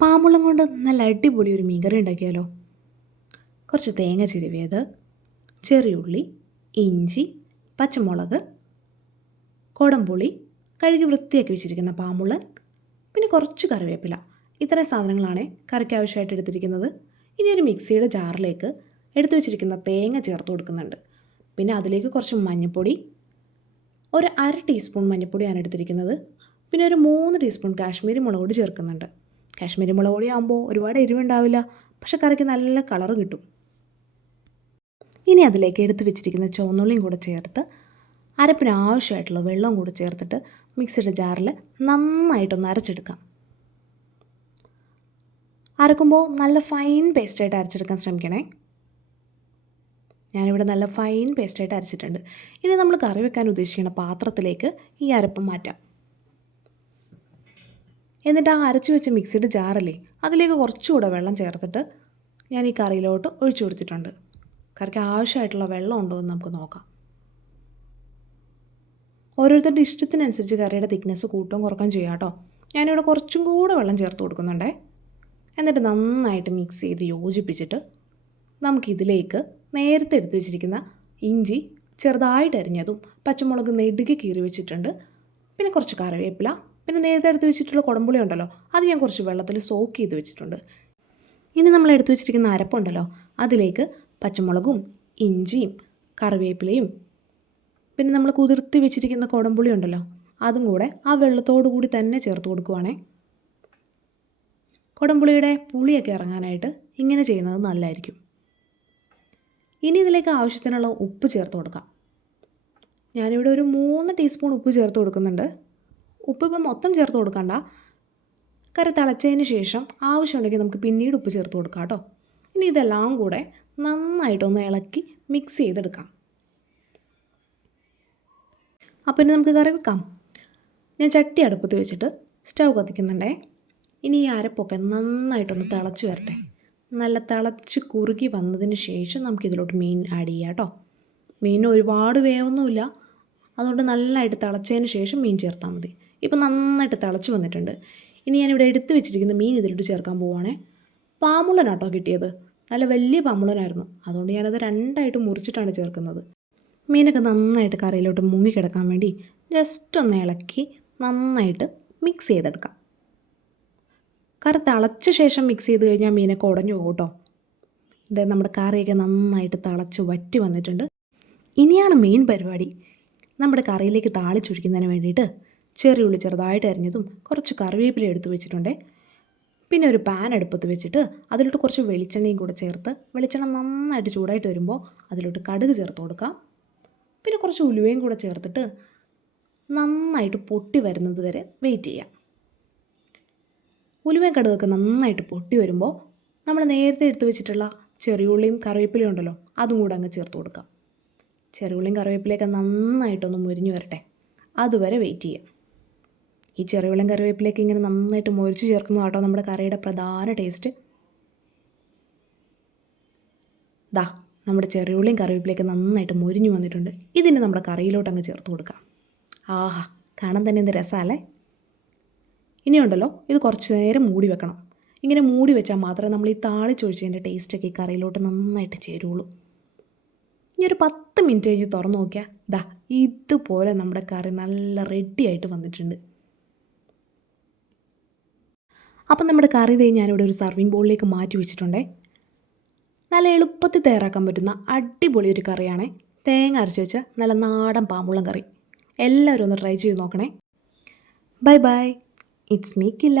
പാമ്പുള്ളം കൊണ്ട് നല്ല അടിപൊളി ഒരു മീൻകറി ഉണ്ടാക്കിയാലോ? കുറച്ച് തേങ്ങ ചിരുവിയത് ചെറിയുള്ളി ഇഞ്ചി പച്ചമുളക് കുടംപുളി കഴുകി വൃത്തിയാക്കി വെച്ചിരിക്കുന്ന പാമ്പുള്ളൻ പിന്നെ കുറച്ച് കറിവേപ്പില. ഇത്രയും സാധനങ്ങളാണ് കറിക്ക് ആവശ്യമായിട്ട് എടുത്തിരിക്കുന്നത്. ഇനി ഒരു മിക്സിയുടെ ജാറിലേക്ക് എടുത്തു വെച്ചിരിക്കുന്ന തേങ്ങ ചേർത്ത് കൊടുക്കുന്നുണ്ട്. പിന്നെ അതിലേക്ക് കുറച്ച് മഞ്ഞൾപ്പൊടി ഒരു അര ടീസ്പൂൺ മഞ്ഞൾപ്പൊടിയാണ് എടുത്തിരിക്കുന്നത്. പിന്നെ ഒരു മൂന്ന് ടീസ്പൂൺ കാശ്മീരി മുളക് പൊടി ചേർക്കുന്നുണ്ട്. കാശ്മീരി മുളക് പൊടി ആകുമ്പോൾ ഒരുപാട് എരിവുണ്ടാവില്ല. പക്ഷെ കറിക്ക് നല്ല കളർ കിട്ടും. ഇനി അതിലേക്ക് എടുത്തു വെച്ചിരിക്കുന്ന ചുവന്നുള്ളിയും കൂടെ ചേർത്ത് അരപ്പിന് ആവശ്യമായിട്ടുള്ള വെള്ളം കൂടെ ചേർത്തിട്ട് മിക്സിയുടെ ജാറിൽ നന്നായിട്ടൊന്ന് അരച്ചെടുക്കാം. അരക്കുമ്പോൾ നല്ല ഫൈൻ പേസ്റ്റായിട്ട് അരച്ചെടുക്കാൻ ശ്രമിക്കണേ. ഞാനിവിടെ നല്ല ഫൈൻ പേസ്റ്റായിട്ട് അരച്ചിട്ടുണ്ട്. ഇനി നമ്മൾ കറി വെക്കാൻ ഉദ്ദേശിക്കുന്ന പാത്രത്തിലേക്ക് ഈ അരപ്പ് മാറ്റാം. എന്നിട്ട് ആ അരച്ചു വെച്ച മിക്സിയുടെ ജാറല്ലേ അതിലേക്ക് കുറച്ചുകൂടെ വെള്ളം ചേർത്തിട്ട് ഞാൻ ഈ കറിയിലോട്ട് ഒഴിച്ചു കൊടുത്തിട്ടുണ്ട്. കറിക്ക് ആവശ്യമായിട്ടുള്ള വെള്ളം ഉണ്ടോ എന്ന് നമുക്ക് നോക്കാം. ഓരോരുത്തരുടെ ഇഷ്ടത്തിനനുസരിച്ച് കറിയുടെ തിക്നെസ് കൂട്ടും കുറക്കുകയും ചെയ്യാം കേട്ടോ. ഞാനിവിടെ കുറച്ചും കൂടെ വെള്ളം ചേർത്ത് കൊടുക്കുന്നുണ്ടേ. എന്നിട്ട് നന്നായിട്ട് മിക്സ് ചെയ്ത് യോജിപ്പിച്ചിട്ട് നമുക്കിതിലേക്ക് നേരത്തെ എടുത്തു വെച്ചിരിക്കുന്ന ഇഞ്ചി ചെറുതായിട്ട് അരിഞ്ഞതും പച്ചമുളക് നെടുകെ കീറി വെച്ചിട്ടുണ്ട്. പിന്നെ കുറച്ച് കറിവേപ്പില പിന്നെ നേരത്തെ എടുത്ത് വെച്ചിട്ടുള്ള കുടംപുളി ഉണ്ടല്ലോ അത് ഞാൻ കുറച്ച് വെള്ളത്തിൽ സോക്ക് ചെയ്ത് വെച്ചിട്ടുണ്ട്. ഇനി നമ്മൾ എടുത്തു വെച്ചിരിക്കുന്ന അരപ്പുണ്ടല്ലോ അതിലേക്ക് പച്ചമുളകും ഇഞ്ചിയും കറിവേപ്പിലയും പിന്നെ നമ്മൾ കുതിർത്തി വെച്ചിരിക്കുന്ന കുടംപുളി ഉണ്ടല്ലോ അതും കൂടെ ആ വെള്ളത്തോടു കൂടി തന്നെ ചേർത്ത് കൊടുക്കുവാണേ. കുടംപുളിയുടെ പുളിയൊക്കെ ഇറങ്ങാനായിട്ട് ഇങ്ങനെ ചെയ്യുന്നത് നല്ലതായിരിക്കും. ഇനി ഇതിലേക്ക് ആവശ്യത്തിനുള്ള ഉപ്പ് ചേർത്ത് കൊടുക്കാം. ഞാനിവിടെ ഒരു മൂന്ന് ടീസ്പൂൺ ഉപ്പ് ചേർത്ത് കൊടുക്കുന്നുണ്ട്. ഉപ്പ് ഇപ്പം മൊത്തം ചേർത്ത് കൊടുക്കണ്ട. കറി തിളച്ചതിന് ശേഷം ആവശ്യമുണ്ടെങ്കിൽ നമുക്ക് പിന്നീട് ഉപ്പ് ചേർത്ത് കൊടുക്കാം കേട്ടോ. ഇനി ഇതെല്ലാം കൂടെ നന്നായിട്ടൊന്ന് ഇളക്കി മിക്സ് ചെയ്തെടുക്കാം. അപ്പോൾ ഇനി നമുക്ക് കറി വെക്കാം. ഞാൻ ചട്ടി അടുപ്പത്ത് വെച്ചിട്ട് സ്റ്റൗ കത്തിക്കുന്നുണ്ടേ. ഇനി ഈ അരപ്പൊക്കെ നന്നായിട്ടൊന്ന് തിളച്ച് വരട്ടെ. നല്ല തിളച്ച് കുറുകി വന്നതിന് ശേഷം നമുക്കിതിലോട്ട് മീൻ ആഡ് ചെയ്യാം കേട്ടോ. മീൻ ഒരുപാട് വേവൊന്നുമില്ല. അതുകൊണ്ട് നല്ലതായിട്ട് തിളച്ചതിന് ശേഷം മീൻ ചേർത്താൽ മതി. ഇപ്പം നന്നായിട്ട് തിളച്ച് വന്നിട്ടുണ്ട്. ഇനി ഞാനിവിടെ എടുത്ത് വെച്ചിരിക്കുന്ന മീൻ ഇതിലോട്ട് ചേർക്കാൻ പോവുകയാണേ പാമ്പുള്ളനാട്ടോ കിട്ടിയത്. നല്ല വലിയ പാമ്പുള്ളനായിരുന്നു അതുകൊണ്ട് ഞാനത് രണ്ടായിട്ട് മുറിച്ചിട്ടാണ് ചേർക്കുന്നത്. മീനൊക്കെ നന്നായിട്ട് കറിയിലോട്ട് മുങ്ങിക്കിടക്കാൻ വേണ്ടി ജസ്റ്റ് ഒന്ന് ഇളക്കി നന്നായിട്ട് മിക്സ് ചെയ്തെടുക്കാം. കറി തിളച്ച ശേഷം മിക്സ് ചെയ്ത് കഴിഞ്ഞാൽ മീനൊക്കെ ഉടഞ്ഞു പോകും കേട്ടോ. ഇത് നമ്മുടെ കറിയൊക്കെ നന്നായിട്ട് തിളച്ച് വറ്റി വന്നിട്ടുണ്ട്. ഇനിയാണ് മെയിൻ പരിപാടി. നമ്മുടെ കറിയിലേക്ക് താളിച്ചൊഴിക്കുന്നതിന് വേണ്ടിയിട്ട് ചെറിയ ഉള്ളി ചെറുതായിട്ട് അരിഞ്ഞതും കുറച്ച് കറിവേപ്പില എടുത്ത് വെച്ചിട്ടുണ്ട്. പിന്നെ ഒരു പാൻ അടുപ്പത്ത് വെച്ചിട്ട് അതിലോട്ട് കുറച്ച് വെളിച്ചെണ്ണയും കൂടെ ചേർത്ത് വെളിച്ചെണ്ണ നന്നായിട്ട് ചൂടായിട്ട് വരുമ്പോൾ അതിലോട്ട് കടുക് ചേർത്ത് കൊടുക്കാം. പിന്നെ കുറച്ച് ഉലുവയും കൂടെ ചേർത്തിട്ട് നന്നായിട്ട് പൊട്ടി വരുന്നത് വരെ വെയിറ്റ് ചെയ്യാം. ഉലുവയും കടുകൊക്കെ നന്നായിട്ട് പൊട്ടി വരുമ്പോൾ നമ്മൾ നേരത്തെ എടുത്തു വെച്ചിട്ടുള്ള ചെറിയുള്ളിയും കറിവേപ്പിലയും ഉണ്ടല്ലോ അതും കൂടെ അങ്ങ് ചേർത്ത് കൊടുക്കാം. ചെറിയുള്ളിയും കറിവേപ്പിലയൊക്കെ നന്നായിട്ടൊന്ന് മുരിഞ്ഞു വരട്ടെ. അതുവരെ വെയിറ്റ് ചെയ്യാം. ഈ ചെറുവിളം കറിവേപ്പിലേക്ക് ഇങ്ങനെ നന്നായിട്ട് മൊരിച്ച് ചേർക്കുന്ന കേട്ടോ നമ്മുടെ കറിയുടെ പ്രധാന ടേസ്റ്റ് ദാ നമ്മുടെ ചെറിയുള്ളിയും കറിവേപ്പിലേക്ക് നന്നായിട്ട് മൊരിഞ്ഞു വന്നിട്ടുണ്ട്. ഇതിന് നമ്മുടെ കറിയിലോട്ട് അങ്ങ് ചേർത്ത് കൊടുക്കാം. ആഹാ കാണാൻ തന്നെ എന്ത് രസമല്ലേ ഇനിയുണ്ടല്ലോ ഇത് കുറച്ച് നേരം മൂടി വെക്കണം. ഇങ്ങനെ മൂടി വെച്ചാൽ മാത്രമേ നമ്മൾ ഈ താളിച്ചൊഴിച്ചതിന്റെ ടേസ്റ്റൊക്കെ ഈ കറിയിലോട്ട് നന്നായിട്ട് ചേരുള്ളൂ. ഇനി ഒരു പത്ത് മിനിറ്റ് കഴിഞ്ഞ് തുറന്നു നോക്കിയാൽ ദാ ഇതുപോലെ നമ്മുടെ കറി നല്ല റെഡി ആയിട്ട് വന്നിട്ടുണ്ട്. അപ്പം നമ്മുടെ കറി തേ ഞാനിവിടെ ഒരു സർവിങ് ബോളിലേക്ക് മാറ്റി വെച്ചിട്ടുണ്ടേ. നല്ല എളുപ്പത്തിൽ തയ്യാറാക്കാൻ പറ്റുന്ന അടിപൊളി ഒരു കറിയാണേ. തേങ്ങ അരച്ച് വെച്ച നല്ല നാടൻ പാമ്പുള്ളം കറി. എല്ലാവരും ഒന്ന് ട്രൈ ചെയ്ത് നോക്കണേ. ബൈ ബൈ ഇറ്റ്സ് മീക്കില്ല കില്ല